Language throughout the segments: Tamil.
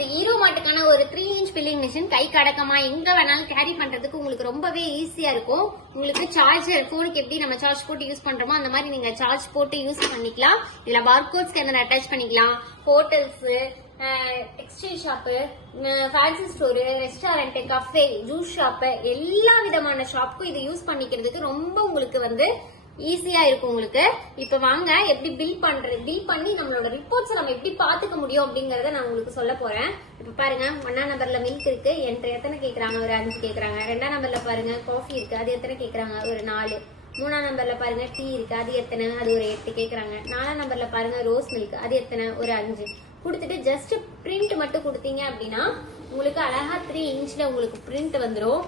இது ஹீரோ மாட்டுக்கான ஒரு 3 இன்ச் ஃபில்லிங் மிஷின். கை கடக்கமா எங்க வேணாலும் கேரி பண்றதுக்கு உங்களுக்கு ரொம்பவே ஈஸியா இருக்கும். உங்களுக்கு சார்ஜர் போனுக்கு எப்படி நம்ம சார்ஜ் போட்டு யூஸ் பண்றோமோ அந்த மாதிரி நீங்க சார்ஜ் போட்டு யூஸ் பண்ணிக்கலாம். இதுல பார்கோட் ஸ்கேனர் அட்டாச் பண்ணிக்கலாம். Hotels, exchange shop, fancy store, restaurant, cafe, juice shop, எல்லா விதமான ஷாப்புக்கும் இது யூஸ் பண்ணிக்கிறதுக்கு ரொம்ப உங்களுக்கு ஈஸியா இருக்கும் உங்களுக்கு. இப்ப வாங்க எப்படி பில் பண்ணி நம்மளோட ரிப்போர்ட்ஸ் நம்ம எப்படி பாத்துக்க முடியும் அப்படிங்கறத நான் உங்களுக்கு சொல்ல போறேன். இப்ப பாருங்க, 1ஆம் நம்பர்ல மில்க் இருக்கு, எத்தனை கேக்குறாங்க, ஒரு 5 கேக்குறாங்க. 2ஆம் நம்பர்ல பாருங்க காஃபி இருக்கு, அது எத்தனை கேக்குறாங்க, ஒரு 4. 3ஆம் நம்பர்ல பாருங்க டீ இருக்கு, அது எத்தனை, அது ஒரு 8 கேக்குறாங்க. 4ஆம் நம்பர்ல பாருங்க ரோஸ் மில்க், அது எத்தனை, ஒரு 5 கொடுத்துட்டு ஜஸ்ட் பிரிண்ட் மட்டும் கொடுத்தீங்க அப்படின்னா உங்களுக்கு அழகா 3 இன்ச்ல உங்களுக்கு பிரிண்ட் வந்துடும்.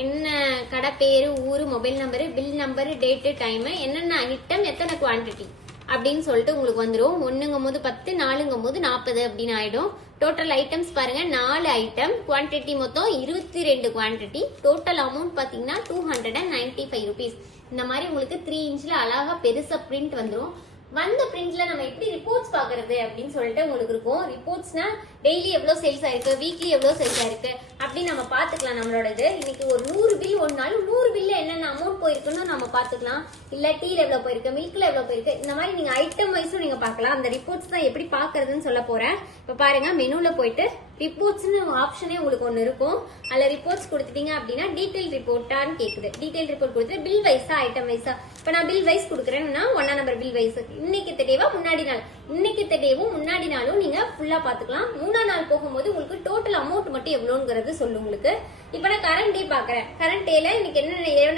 என்ன கடை பேரு, ஊரு, mobile number, bill number, date, time, என்னென்ன ஐட்டம், எத்தனை குவான்டிட்டி அப்படின்னு சொல்லிட்டு உங்களுக்கு வந்துடும். 1ங்கும் போது 10, 4ங்கும் போது 40 அப்படின்னு ஆயிடும். டோட்டல் ஐட்டம்ஸ் பாருங்க, 4 ஐட்டம், குவான்டிட்டி மொத்தம் 22 குவான்டிட்டி. டோட்டல் அமௌண்ட் பாத்தீங்கன்னா 295 ருபீஸ். இந்த மாதிரி உங்களுக்கு 3 இன்ச்ல அழகா பெருசா பிரிண்ட் வந்துடும். வந்த பிரிண்ட்ல நம்ம எப்படி ரிப்போர்ட்ஸ் பாக்குறது அப்படின்னு சொல்லிட்டு உங்களுக்கு இருக்கும். ரிப்போர்ட்ஸ்னா டெய்லி எவ்வளவு சேல்ஸ் ஆயிருக்கு, வீக்லி எவ்வளவு சேல்ஸ் ஆயிருக்கு அப்படின்னு நம்ம பாத்துக்கலாம். நம்மளோட இது இன்னைக்கு ஒரு 100 பில் ஒன்னாலும் 100 பில்ல என்னென்ன அமௌண்ட் போயிருக்குன்னு நம்ம பாத்துக்கலாம். இல்ல டீல எவ்வளவு போயிருக்கு, மில்க்ல எவ்வளவு போயிருக்கு, இந்த மாதிரி நீங்க ஐட்டம் வைஸும் நீங்க பாக்கலாம். அந்த ரிப்போர்ட்ஸ் தான் எப்படி பாக்குறதுன்னு சொல்ல போறேன். இப்ப பாருங்க, மெனுல போயிட்டு ரிப்போர்ட்ஸ்னு ஆப்ஷனே உங்களுக்கு ஒன்னு இருக்கும். அதுல ரிப்போர்ட்ஸ் கொடுத்துட்டீங்க அப்படின்னா டீடைல் ரிப்போர்ட்டான்னு கேக்குது. டீடைல் ரிப்போர்ட் கொடுத்து பில் வைஸா ஐட்டம் வைஸா. இப்ப நான் பில் வைஸ் கொடுக்குறேன்னா 1ஆம் நம்பர் பில் வைஸ் இன்னைக்கு டேவா முன்னாடி நாள், இன்னைக்கு டேவும் முன்னாடி நாளும் நீங்க ஃபுல்லா பாத்துக்கலாம். 3ஆம் நாள் போகும்போது உங்களுக்கு டோட்டல் அமௌண்ட் மட்டும் எவ்வளவுங்கிறது சொல்லும் உங்களுக்கு. இப்ப நான் கரண்ட் டே பாக்குறேன். கரண்ட் டேல இன்னைக்கு என்ன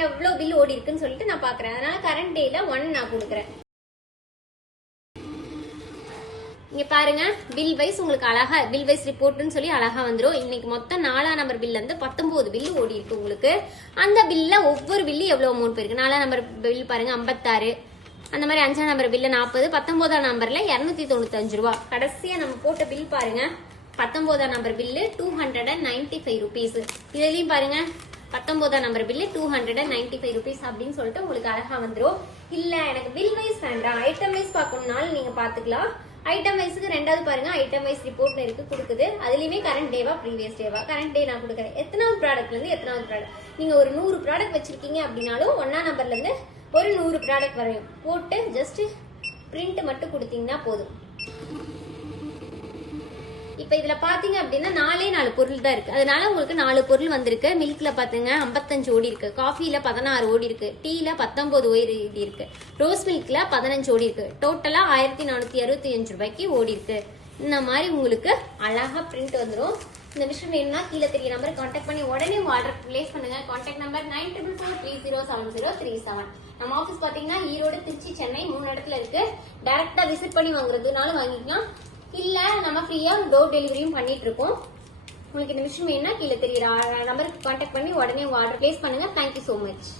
எவ்வளவு பில் ஓடி இருக்குன்னு சொல்லிட்டு நான் பாக்குறேன். அதனால கரண்ட் டேல 1 நான் கொடுக்குறேன். இங்க பாருங்க, பில் வைஸ் உங்களுக்கு அழகா பில் வைஸ் ரிப்போர்ட்னு சொல்லி அழகா வந்துடும். இன்னைக்கு மொத்தம் 4ஆம் நம்பர் பில்ல இருந்து 19 பில் ஓடி இருக்கு உங்களுக்கு. அந்த பில்ல ஒவ்வொரு பில்லு எவ்வளவு அமௌண்ட் போயிருக்கு. 4ஆம் நம்பர் பில் பாருங்க 56, அந்த மாதிரி 5ஆம் நம்பர் பில்ல 40, 19ஆம் நம்பர்ல 295 ரூபா. கடைசியா நம்ம போட்ட பில் பாருங்க, 19ஆம் நம்பர் பில்லு 295 ருபீஸ். இதுலயும் பாருங்க 19ஆம் நம்பர் பில்லு 295 ருபீஸ் அப்படின்னு சொல்லிட்டு உங்களுக்கு அழகா வந்துடும். இல்ல எனக்கு பில் வைஸ் வேண்டாம், ஐட்டம் வைஸ் பார்க்கணும்னாலும் நீங்க பாத்துக்கலாம். ஐட்டம் வைஸ்க்கு ரெண்டாவது பாருங்க, ஐட்டம் வைஸ் ரிப்போர்ட் இருக்கு கொடுக்குது. அதுலயுமே கரண்ட் டேவா ப்ரீவியஸ் டேவா, கரண்ட் டே நான் கொடுக்குறேன். எத்தனாவது ப்ராடக்ட்ல இருந்து எத்தனாவது ப்ராடக்ட். நீங்க ஒரு 100 ப்ராடக்ட் வச்சிருக்கீங்க அப்படின்னாலும் 1ஆம் நம்பர்ல இருந்து ஒரு 100 ப்ராடக்ட் வரையும் போட்டு ஜஸ்ட் பிரிண்ட் மட்டும் கொடுத்தீங்கன்னா போதும். இப்ப இதுல பாத்தீங்க அப்படின்னா 4 பொருள் தான் இருக்கு. அதனால உங்களுக்கு 4 பொருள் வந்திருக்கு. மில்க்ல பாத்தீங்க 55 ஓடி இருக்கு, காஃபில 16 ஓடி இருக்கு, டீல 19 ஓடி இருக்கு, ரோஸ் மில்க்ல 15 ஓடி இருக்கு. டோட்டலா 1465 ரூபாய்க்கு ஓடி இருக்கு. இந்த மாதிரி உங்களுக்கு அழகா பிரிண்ட் வந்துடும். இந்த விஷயம் வேணும்னா கீழே தெரிய நம்பர் கான்டாக்ட் பண்ணி உடனே ஆர்டர் பிளேஸ் பண்ணுங்க. Contact number 9443070737. நம்ம ஆபீஸ் பாத்தீங்கன்னா ஈரோடு, திருச்சி, சென்னை 3 இடத்துல இருக்கு. டைரக்டா விசிட் பண்ணி வாங்குறதுனாலும் வாங்கிக்கலாம். இல்ல நம்ம ஃப்ரீயா டோர் டெலிவரியும் பண்ணிட்டு இருக்கோம். உங்களுக்கு இந்த விஷயம் வேணும்னா கீழே தெரியற நம்பருக்கு கான்டாக்ட் பண்ணி உடனே ஆர்டர் பிளேஸ் பண்ணுங்க. Thank you so much.